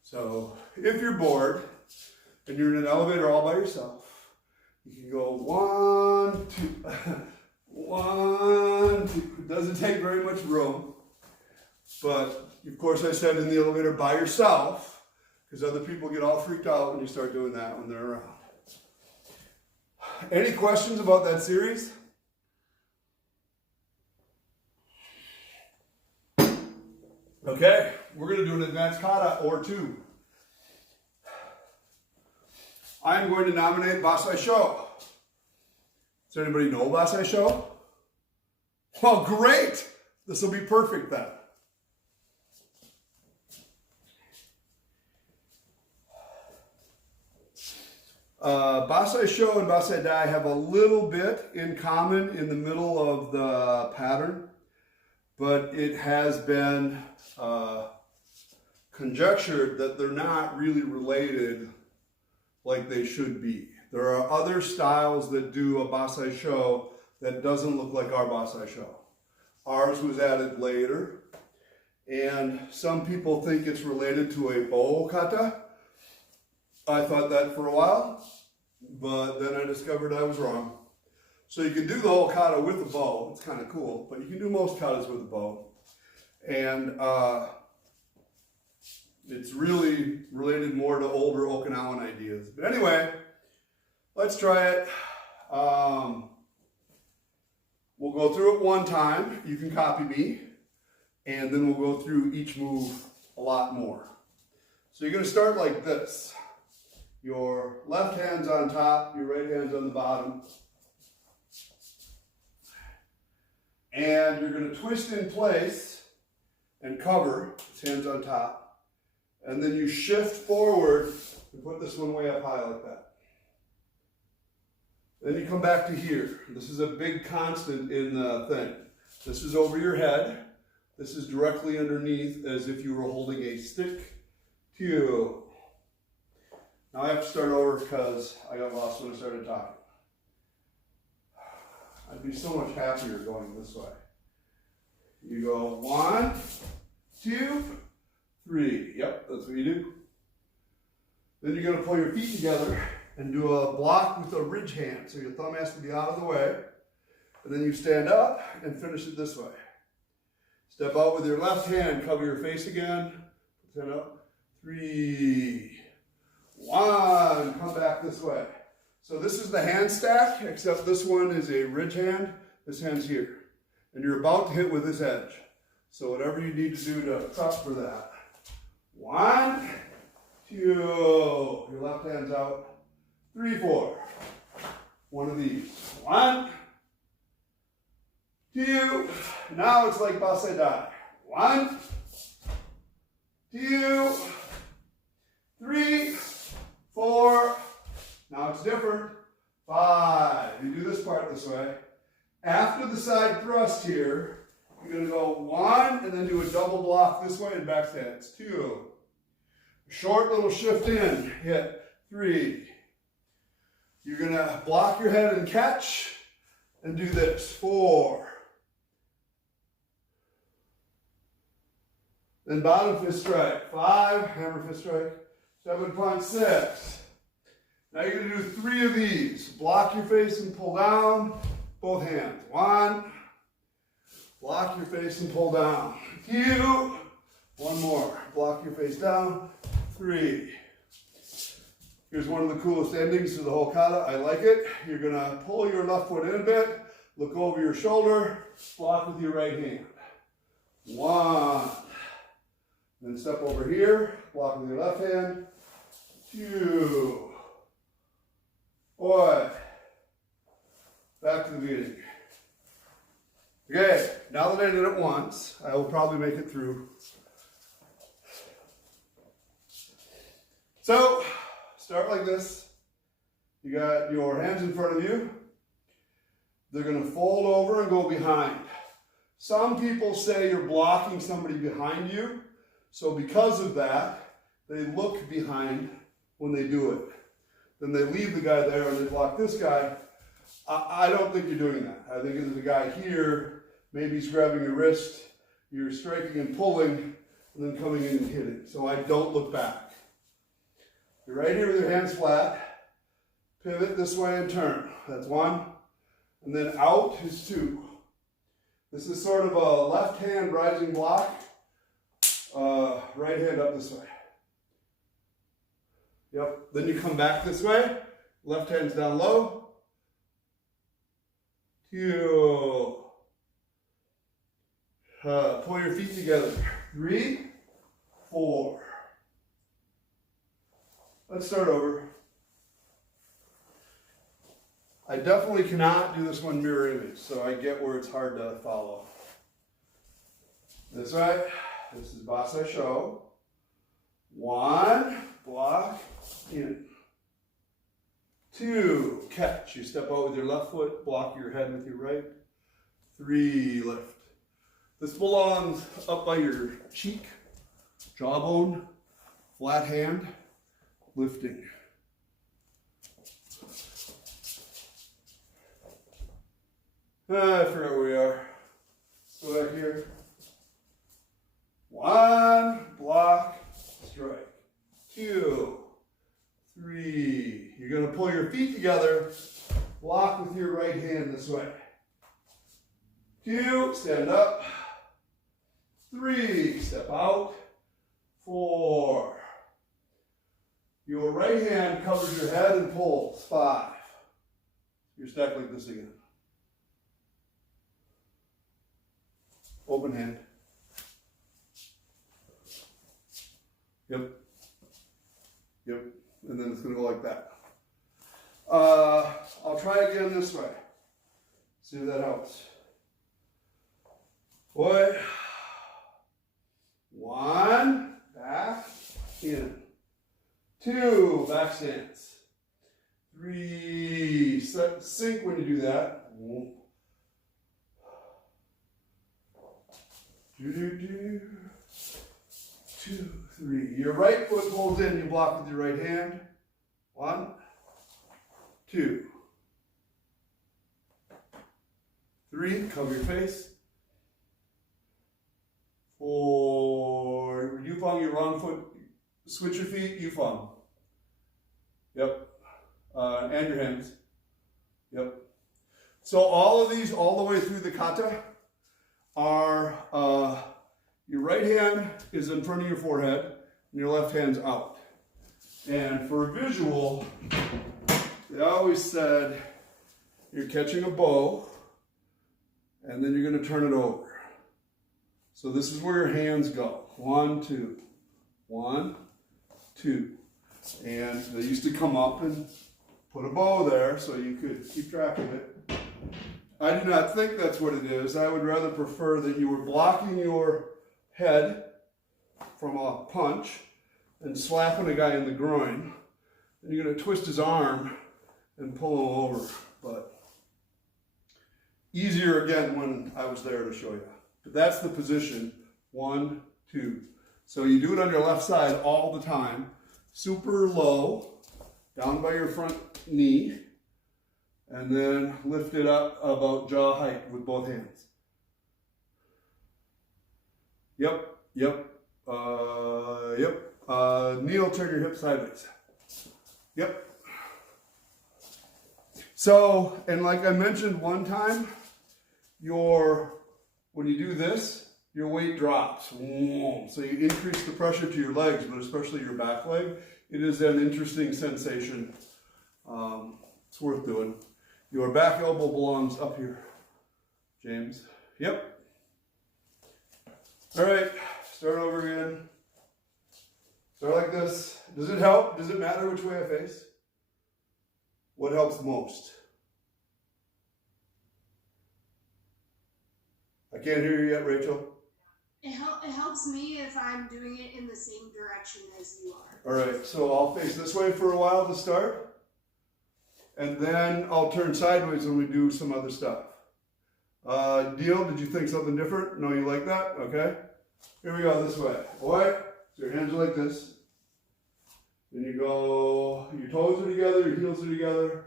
So if you're bored and you're in an elevator all by yourself, you can go 1, 2, 1, 2. It doesn't take very much room, but of course I said in the elevator by yourself, because other people get all freaked out when you start doing that when they're around. Any questions about that series? Okay, we're going to do an advanced kata or 2. I'm going to nominate Bassai Sho. Does anybody know Bassai Sho? Well, great! This will be perfect then. Bassai Sho and Bassai Dai have a little bit in common in the middle of the pattern, but it has been conjectured that they're not really related like they should be. There are other styles that do a Bassai Sho that doesn't look like our Bassai Sho. Ours was added later, and some people think it's related to a bow kata. I thought that for a while, but then I discovered I was wrong. So you can do the whole kata with a bow. It's kind of cool, but you can do most katas with a bow. And it's really related more to older Okinawan ideas. But anyway, let's try it. We'll go through it one time. You can copy me. And then we'll go through each move a lot more. So you're going to start like this. Your left hand's on top, your right hand's on the bottom. And you're going to twist in place and cover, his hand's on top. And then you shift forward and put this one way up high like that. Then you come back to here. This is a big constant in the thing. This is over your head. This is directly underneath as if you were holding a stick. 2. Now I have to start over because I got lost when I started talking. I'd be so much happier going this way. You go 1, 2, 3. Yep, that's what you do. Then you're going to pull your feet together and do a block with a ridge hand. So your thumb has to be out of the way. And then you stand up and finish it this way. Step out with your left hand, cover your face again. Stand up. 3, 1, come back this way. So this is the hand stack, except this one is a ridge hand. This hand's here. And you're about to hit with this edge. So whatever you need to do to prep for that. 1, 2, your left hand's out. 3, 4. One of these. 1, 2. Now it's like Bassai Dai. 1, 2, 3, 4. Now it's different. 5. You do this part this way. After the side thrust here, you're going to go 1 and then do a double block this way and back stance. 2. Short little shift in. Hit. 3. You're going to block your head and catch and do this. 4. Then bottom fist strike. 5. Hammer fist strike. 7 punch. 6. Now you're going to do 3 of these. Block your face and pull down. Both hands. 1. Block your face and pull down. 2. One more. Block your face down. 3. Here's one of the coolest endings to the whole kata. I like it. You're going to pull your left foot in a bit. Look over your shoulder. Block with your right hand. 1. Then step over here, block with your left hand. 2. Boy. Back to the beginning. Okay, now that I did it once, I will probably make it through. So, start like this. You got your hands in front of you. They're going to fold over and go behind. Some people say you're blocking somebody behind you. So because of that, they look behind when they do it. Then they leave the guy there and they block this guy. I don't think you're doing that. I think there's a guy here, maybe he's grabbing your wrist, you're striking and pulling, and then coming in and hitting. So I don't look back. You're right here with your hands flat, pivot this way and turn. That's 1. And then out is 2. This is sort of a left hand rising block, right hand up this way. Yep, then you come back this way, left hand's down low. 2. Pull your feet together. 3, 4. Let's start over. I definitely cannot do this one mirror image, so I get where it's hard to follow. This way. This is Bassai show. 1, block, in. 2, catch. You step out with your left foot, block your head with your right. 3, lift. This belongs up by your cheek, jawbone, flat hand, lifting. I forgot where we are. Go back here. 1, block, strike. 2, 3. You're going to pull your feet together, block with your right hand this way. 2, stand up. 3, step out. 4. Your right hand covers your head and pulls. 5. You're stacked like this again. Open hand. Yep. Yep. And then it's going to go like that. I'll try again this way. See if that helps. Boy. 1, back, in. 2, back stance. 3, sink when you do that. 2, 3. Your right foot pulls in, you block with your right hand. 1, 2. 3, cover your face. 4, Yufeng, your wrong foot, switch your feet, Yufeng. Yep. And your hands. Yep. So all of these, all the way through the kata, are your right hand is in front of your forehead and your left hand's out. And for a visual, they always said you're catching a bow and then you're going to turn it over. So this is where your hands go. 1, 2. 1, 2. And they used to come up and put a bow there so you could keep track of it. I do not think that's what it is. I would rather prefer that you were blocking your head from a punch and slapping a guy in the groin. And you're going to twist his arm and pull him over. But easier again when I was there to show you. But that's the position. 1, 2. So you do it on your left side all the time. Super low, down by your front knee. And then lift it up about jaw height with both hands. Yep, yep, yep. Kneel, turn your hips sideways. Yep. So, and like I mentioned one time, when you do this, your weight drops. So you increase the pressure to your legs, but especially your back leg. It is an interesting sensation. It's worth doing. Your back elbow belongs up here, James. Yep. All right, start over again. Start like this. Does it help? Does it matter which way I face? What helps most? I can't hear you yet, Rachel. It helps me if I'm doing it in the same direction as you are. All right, so I'll face this way for a while to start, and then I'll turn sideways when we do some other stuff. Deal, did you think something different? No, you like that? Okay. Here we go, this way. Boy, so your hands are like this. Then you go, your toes are together, your heels are together.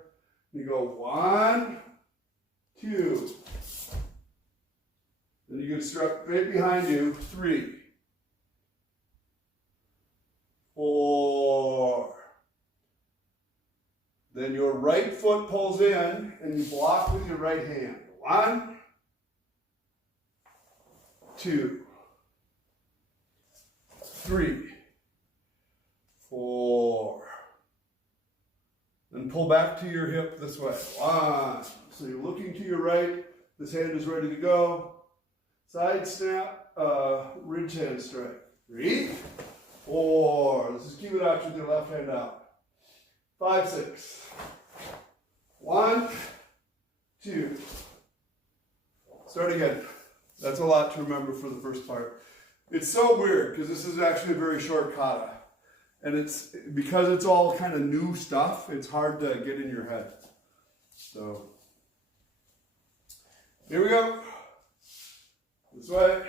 You go 1, 2. Then you get struck right behind you, 3, 4. Then your right foot pulls in and you block with your right hand. 1, 2, 3, 4. Then pull back to your hip this way. 1. So you're looking to your right. This hand is ready to go. Side snap, ridge hand strike. 3, 4. This is kibadache with your left hand out. 5, 6. 1, 2. Start again. That's a lot to remember for the first part. It's so weird because this is actually a very short kata. And it's because it's all kind of new stuff, it's hard to get in your head. So, here we go. This way.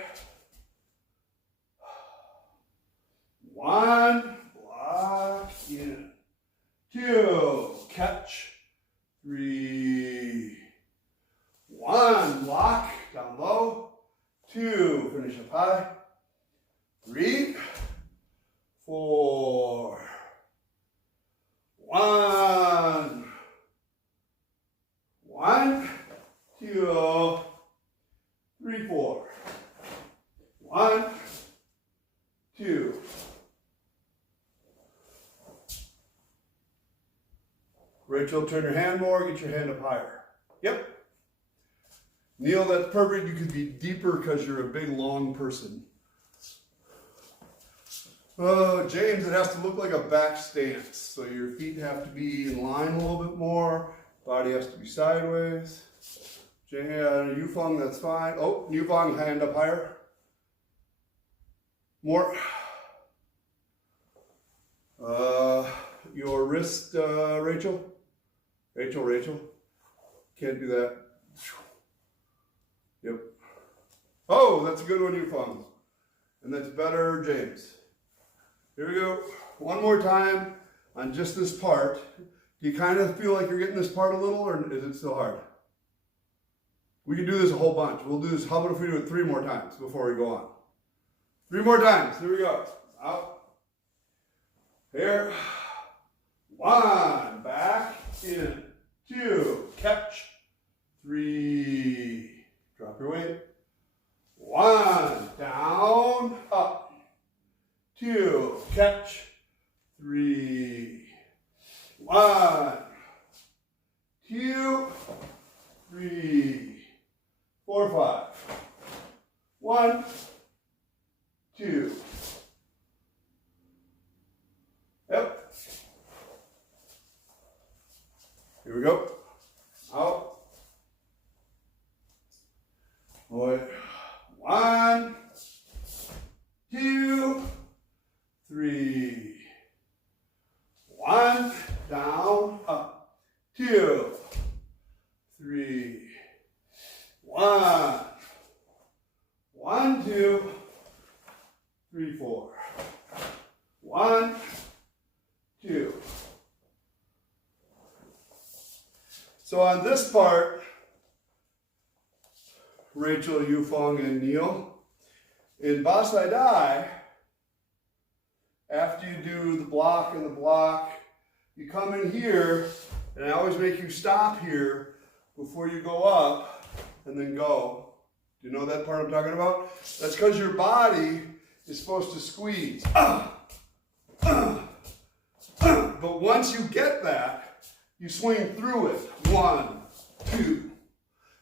1, block in. 2, catch. 3, 1, block, down low. 2, finish up high. 3, 4, 1, 1, 2, 3, 4, 1, 2. Rachel, turn your hand more, get your hand up higher. Yep. Neil, that's perfect. You could be deeper because you're a big, long person. James, it has to look like a back stance. So your feet have to be in line a little bit more. Body has to be sideways. Yufeng, that's fine. Oh, Yufeng, hand up higher. More. Your wrist, Rachel. Rachel. Can't do that. Yep. Oh, that's a good one, Yufeng. And that's better, James. Here we go. One more time on just this part. Do you kind of feel like you're getting this part a little, or is it still hard? We can do this a whole bunch. We'll do this. How about if we do it 3 more times before we go on? 3 more times. Here we go. Out. Here. 1. Back. In. 2. Catch. 3. Drop your weight. 1. Down. Up. 2. Catch. 3. 1. 2. 3. 4, 5. 1. 2. Yep. Here we go. Out. Boy. 1, 2, 3. 1. Down. Up. 2. 3. 1. 1, 2, 3, 4. 1, 2. So on this part, Rachel, Yufeng, and Neil, in Bassai Dai, after you do the block and the block, you come in here, and I always make you stop here before you go up and then go. Do you know that part I'm talking about? That's because your body is supposed to squeeze. But once you get that, you swing through it. 1, 2.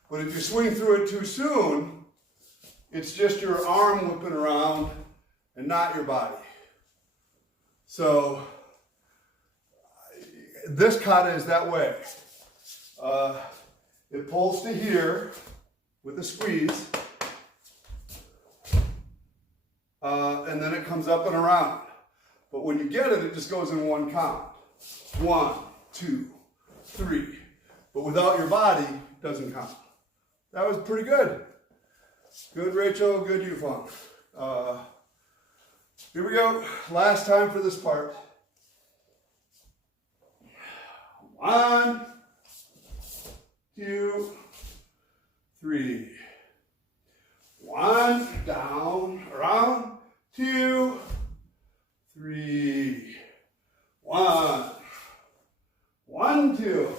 But if you swing through it too soon, It's just your arm whipping around and not your body. So this kata is that way. It pulls to here with a squeeze, and then it comes up and around. But when you get it, it just goes in one count. 1, 2, 3. But without your body, it doesn't count. That was pretty good. Good, Rachel. Good, Yufeng. Here we go. Last time for this part. 1, 2, 3. 1, down, around. 2, 3. 1. 1, 2.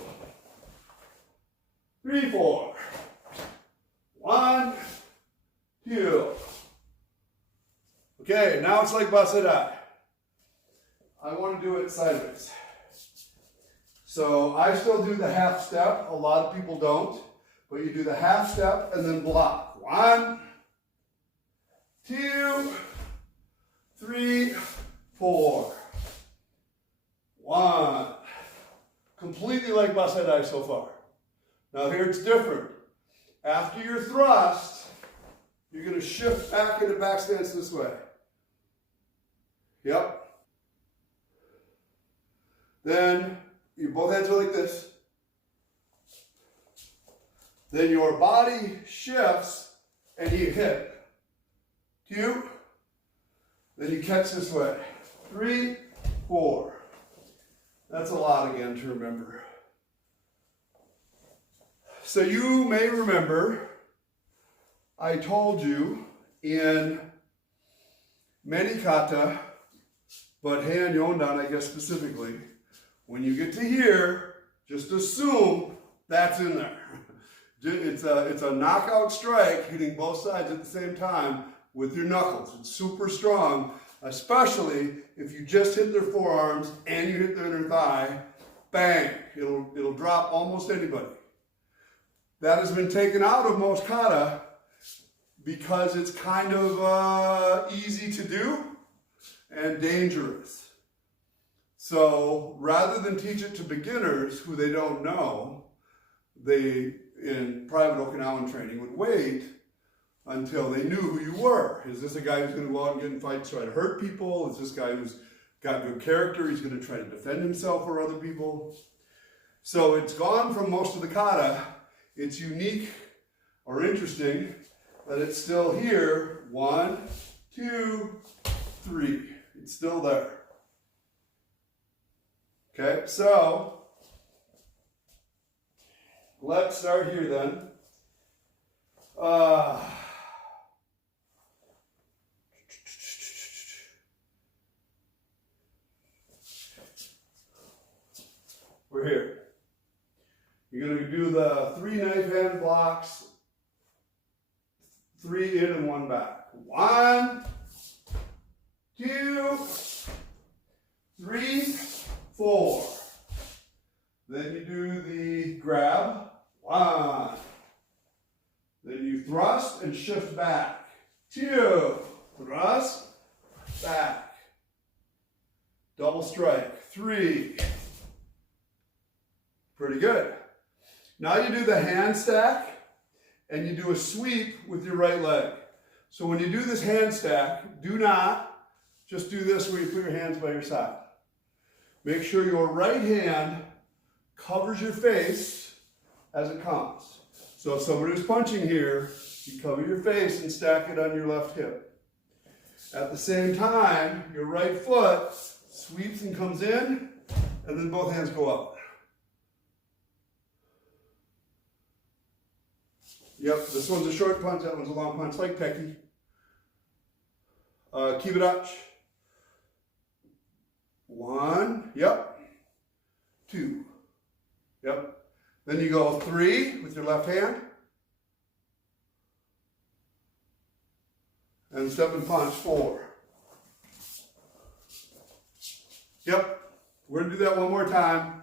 3, 4. 1, 2. Okay, now it's like Bassai. I want to do it sideways. So I still do the half step. A lot of people don't. But you do the half step and then block. 1, 2, 3, 4. 1. Completely like Bassai so far. Now here it's different. After your thrust, you're going to shift back into back stance this way. Yep. Then both hands are like this. Then your body shifts and you hit. 2. Then you catch this way. 3, 4. That's a lot again to remember. So you may remember I told you in many kata, but Hei and Yondan, I guess specifically, when you get to here, just assume that's in there. It's a knockout strike hitting both sides at the same time with your knuckles. It's super strong, especially if you just hit their forearms and you hit their inner thigh, bang, it'll drop almost anybody. That has been taken out of most kata because it's kind of easy to do and dangerous. So rather than teach it to beginners who they don't know, they, in private Okinawan training, would wait until they knew who you were. Is this a guy who's going to go out and get in fights, try to hurt people? Is this guy who's got good character? He's going to try to defend himself or other people. So it's gone from most of the kata. It's unique or interesting that it's still here. 1, 2, 3. It's still there. Okay, so let's start here then. We're here. You're going to do the 3 knife hand blocks, 3 in and 1 back. 1, 2, 3, 4. Then you do the grab. 1. Then you thrust and shift back. 2. Thrust, back. Double strike. 3. Pretty good. Now you do the hand stack and you do a sweep with your right leg. So when you do this hand stack, do not just do this where you put your hands by your side. Make sure your right hand covers your face as it comes. So if somebody was punching here, you cover your face and stack it on your left hip. At the same time, your right foot sweeps and comes in, and then both hands go up. Yep, this one's a short punch, that one's a long punch, like Peki. Kibadache. 1, yep. 2, yep. Then you go 3 with your left hand. And step and punch 4. Yep, we're gonna do that one more time.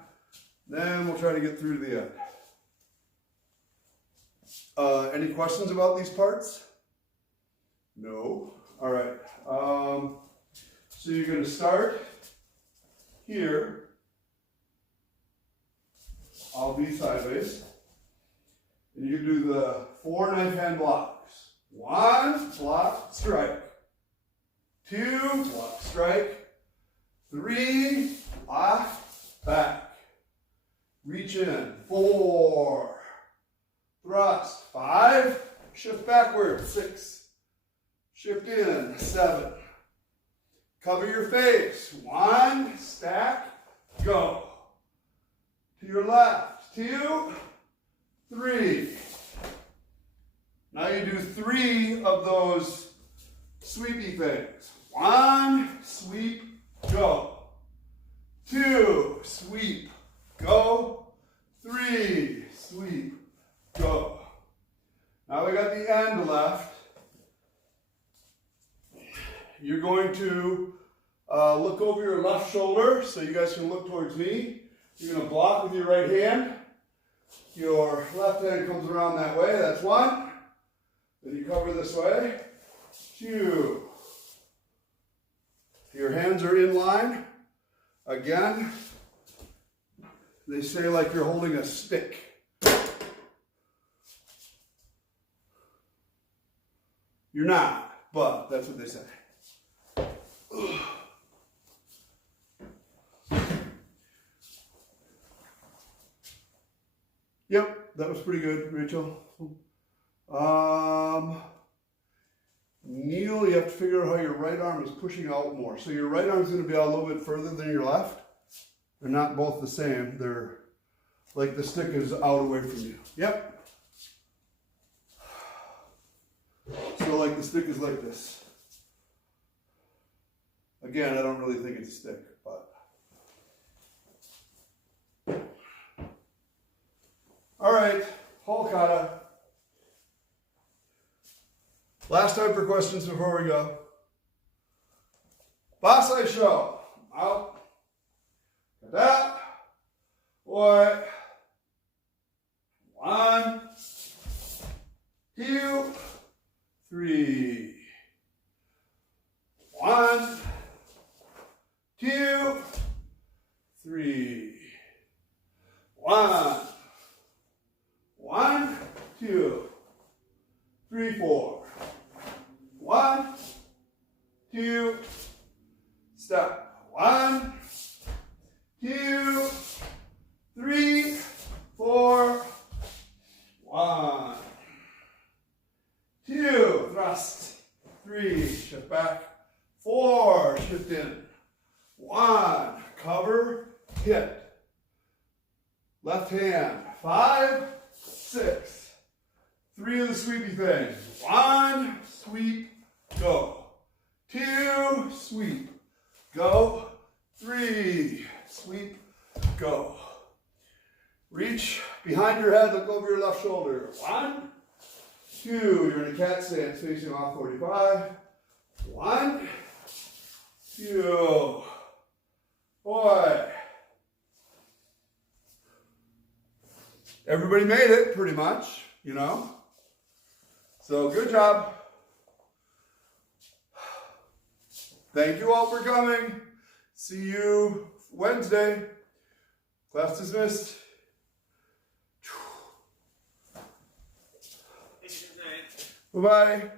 Then we'll try to get through to the end. Any questions about these parts? No. All right. So you're going to start here. I'll be sideways. And you do the 4 knife hand blocks. 1, block, strike. 2, block, strike. 3, block, back. Reach in. 4, thrust. 5, shift backward. 6, shift in. 7, cover your face. 1, stack, go. To your left. 2, 3. Now you do 3 of those sweepy things. 1, sweep, go. 2, sweep, go. 3, sweep, go. Now we got the end left. You're going to look over your left shoulder so you guys can look towards me. You're going to block with your right hand. Your left hand comes around that way. That's 1. Then you cover this way. 2. Your hands are in line. Again, they say like you're holding a stick. You're not, but that's what they say. Yep, that was pretty good, Rachel. Neil, you have to figure out how your right arm is pushing out more. So your right arm is going to be out a little bit further than your left. They're not both the same. They're like the stick is out away from you. Yep. So like the stick is like this. Again, I don't really think it's a stick, but. All right, whole kata. Last time for questions before we go. Bassai show. Out. Kata. Boy. 1, 2, 3. 1, 2, 3. 1. 1, 2, 3, 4. 1, 2, step. 1, 2, 3, 4. 1, 2, thrust. 3, shift back. 4, shift in. 1, cover, hit. Left hand. 5, 6. 3 of the sweepy things. 1, sweep, go. 2, sweep, go. 3, sweep, go. Reach behind your head, look over your left shoulder. 1, 2, you're in a cat stance facing off 45. 1, 2. Boy. Everybody made it, pretty much, you know. So good job. Thank you all for coming. See you Wednesday. Class dismissed. Bye-bye.